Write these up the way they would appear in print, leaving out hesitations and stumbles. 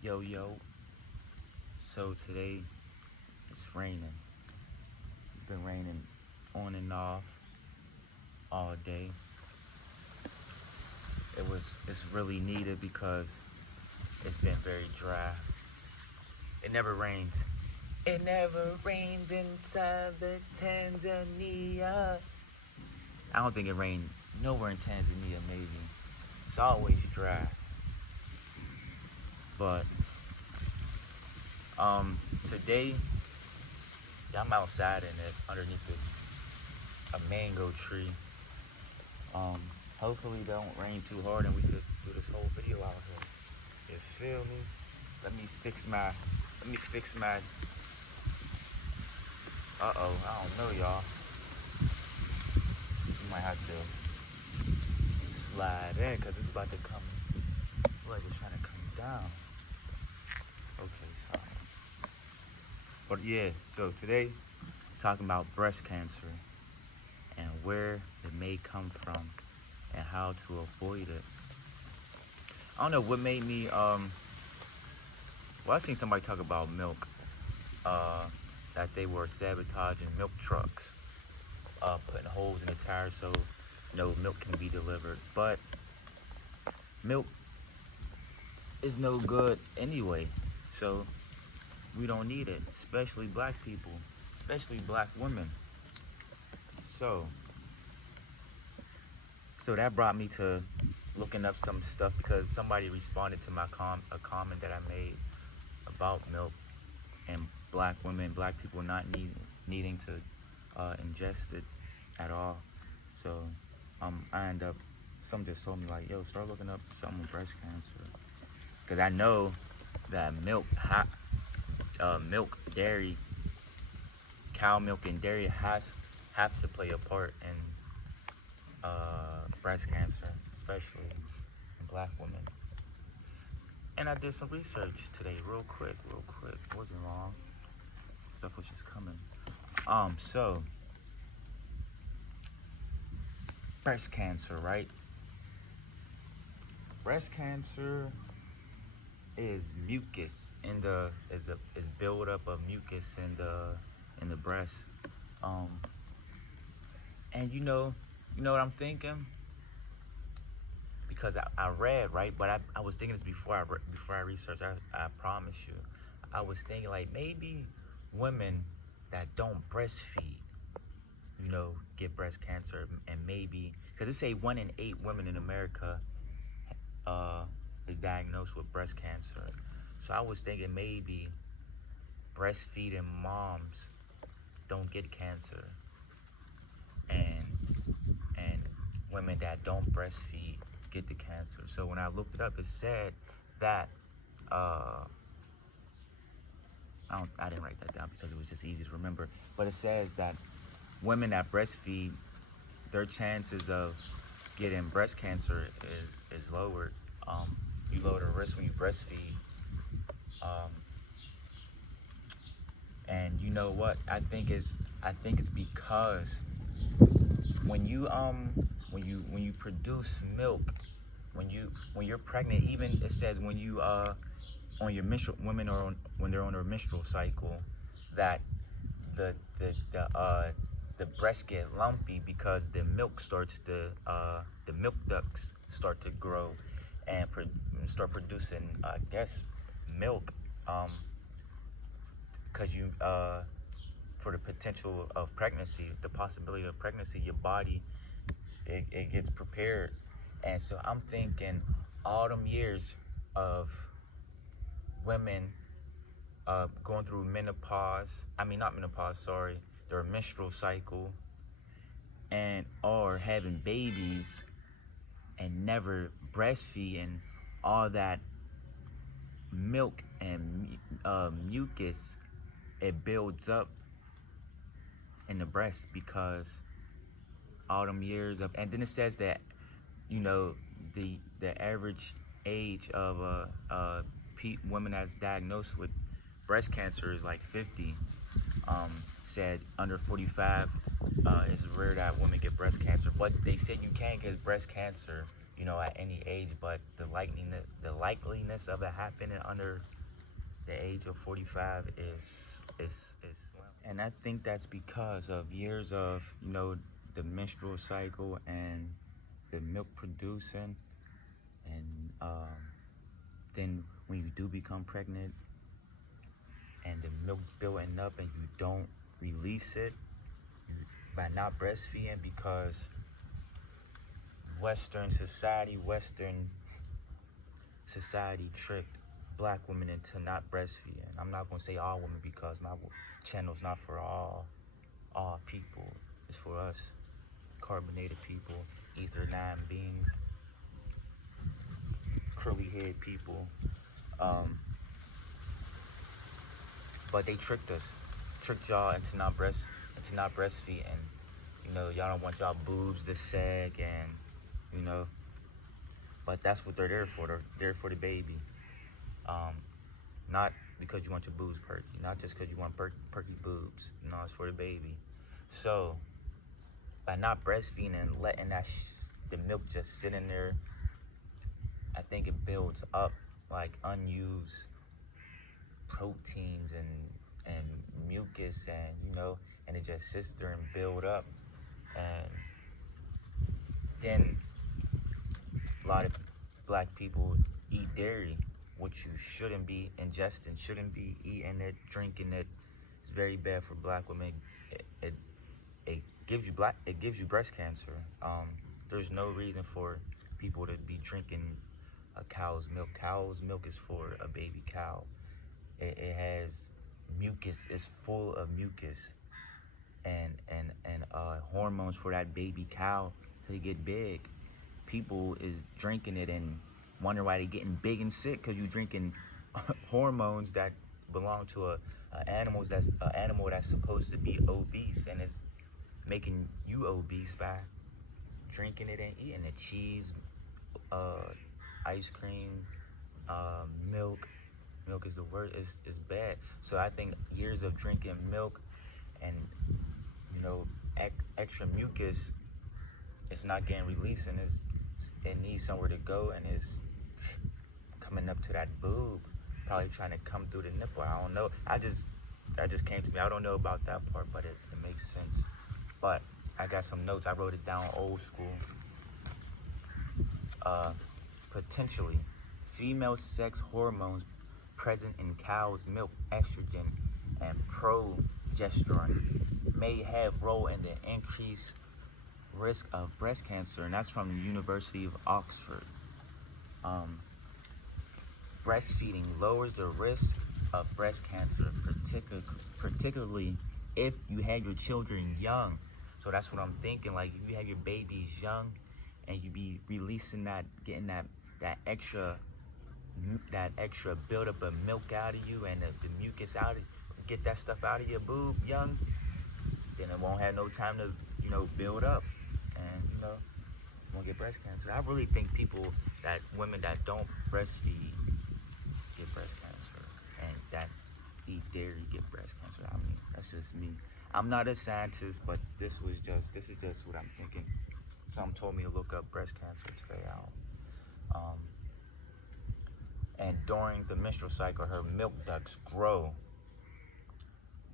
Yo, yo. So today it's raining. It's been raining on and off all day. It's really needed because it's been very dry. It never rains. It never rains inside the Tanzania. I don't think it rained nowhere in Tanzania, maybe. It's always dry. But today, yeah, I'm outside in it underneath a mango tree. Um, Hopefully it don't rain too hard and we could do this whole video out here. You feel me? Let me fix my. I don't know, y'all. You might have to slide in because it's about to come. Like it's trying to come down. Okay, sorry. But yeah, so today talking about breast cancer and where it may come from and how to avoid it. I don't know what made me well, I seen somebody talk about milk, that they were sabotaging milk trucks, putting holes in the tires so no milk can be delivered. But milk is no good anyway, so we don't need it, especially black people, especially black women. So that brought me to looking up some stuff because somebody responded to a comment that I made about milk and black women, black people not needing to ingest it at all. So I end up, some just told me like, yo, start looking up something with breast cancer, because I know that milk, dairy, cow milk and dairy have to play a part in breast cancer, especially in black women. And I did some research today, real quick. It wasn't long. Stuff was just coming. So breast cancer, right? Breast cancer is mucus in the is build up of mucus in the breast. And you know what I'm thinking? Because I read, right, but I was thinking this before I researched. I promise you, I was thinking like maybe women that don't breastfeed, get breast cancer, and maybe because they say 1 in 8 women in America is diagnosed with breast cancer. So I was thinking maybe breastfeeding moms don't get cancer, and women that don't breastfeed get the cancer. So when I looked it up, it said that I didn't write that down because it was just easy to remember. But it says that women that breastfeed, their chances of getting breast cancer is lowered. You lower the risk when you breastfeed. Um, and you know what? I think it's because when you produce milk, when you're pregnant, even it says when you on your menstrual, women are on, when they're on their menstrual cycle, that the the the uh the breast get lumpy because the milk ducts start to grow and start producing, I guess, milk, because you for the potential of pregnancy, the possibility of pregnancy, your body, it gets prepared. And so I'm thinking all them years of women going through menopause, I mean not menopause, sorry, their menstrual cycle, and or having babies and never breastfeeding, all that milk and mucus, it builds up in the breast because all them years of, and then it says that the average age of women that's diagnosed with breast cancer is like 50. Said under 45, it's rare that women get breast cancer, but they said you can get breast cancer you know, at any age, but the likeliness of it happening under the age of 45 is slim. And I think that's because of years of, you know, the menstrual cycle and the milk producing, and then when you do become pregnant and the milk's building up and you don't release it by not breastfeeding, because Western society tricked black women into not breastfeeding. I'm not gonna say all women because my channel's not for all people. It's for us carbonated people, ether 9 beings, curly haired people. But they tricked y'all into not breastfeeding. You know, y'all don't want y'all boobs to sag, and you know, but that's what they're there for. They're there for the baby. Not because you want your boobs perky, not just because you want perky boobs. No, it's for the baby. So by not breastfeeding and letting the milk just sit in there, I think it builds up like unused proteins and mucus, and you know, and it just sits there and build up, and then a lot of black people eat dairy, which you shouldn't be ingesting, shouldn't be eating it, drinking it. It's very bad for black women. It gives you breast cancer. There's no reason for people to be drinking a cow's milk. Cow's milk is for a baby cow. It has mucus. It's full of mucus and hormones for that baby cow to get big. People is drinking it and wonder why they're getting big and sick, because you're drinking hormones that belong to a animal that's supposed to be obese, and it's making you obese by drinking it and eating it. Cheese, ice cream, milk. Milk is the word. Is bad. So I think years of drinking milk and, you know, extra mucus, it's not getting released, and it needs somewhere to go, and it's coming up to that boob, probably trying to come through the nipple. I don't know. That just came to me. I don't know about that part, but it makes sense. But I got some notes. I wrote it down old school. Potentially, female sex hormones present in cow's milk, estrogen and progesterone, may have role in the increased risk of breast cancer, and that's from the University of Oxford. Breastfeeding lowers the risk of breast cancer, particularly if you had your children young. So that's what I'm thinking. Like, if you have your babies young and you be releasing getting that extra buildup of milk out of you, and the mucus out of, get that stuff out of your boob young, then it won't have no time to, you know, build up, and you know, won't get breast cancer. I really think women that don't breastfeed get breast cancer, and that eat dairy get breast cancer. I mean, that's just me. I'm not a scientist, but this is just what I'm thinking. Some told me to look up breast cancer today. And during the menstrual cycle, her milk ducts grow.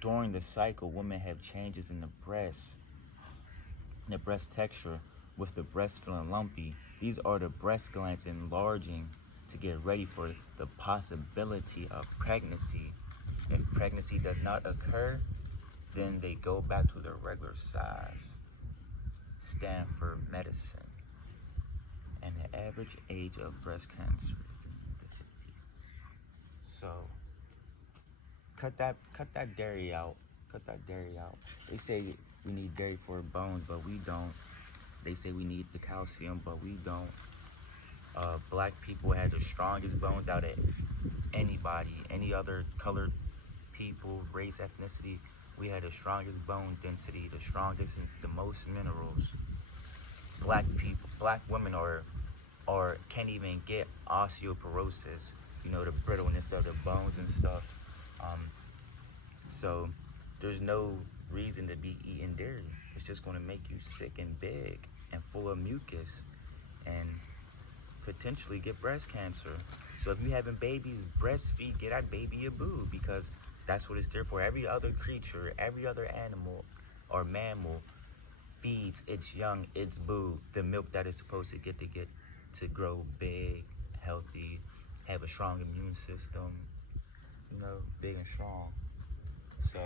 During the cycle, women have changes in the breast texture, with the breast feeling lumpy. These are the breast glands enlarging to get ready for the possibility of pregnancy. If pregnancy does not occur, then they go back to their regular size. Stanford Medicine. And the average age of breast cancer is in the 50s. So cut that dairy out. Cut that dairy out. They say we need dairy for bones, but we don't. They say we need the calcium, but we don't. Black people had the strongest bones out of anybody, any other colored people, race, ethnicity. We had the strongest bone density, the strongest and the most minerals. Black women can't even get osteoporosis, you know, the brittleness of the bones and stuff. So there's no reason to be eating dairy. It's just going to make you sick and big and full of mucus. And potentially get breast cancer. So if you having babies, breastfeed, get that baby a boob, because that's what it's there for. Every other creature, every other animal or mammal feeds its young its boob, the milk that it's supposed to get to grow big, healthy, have a strong immune system, big and strong. So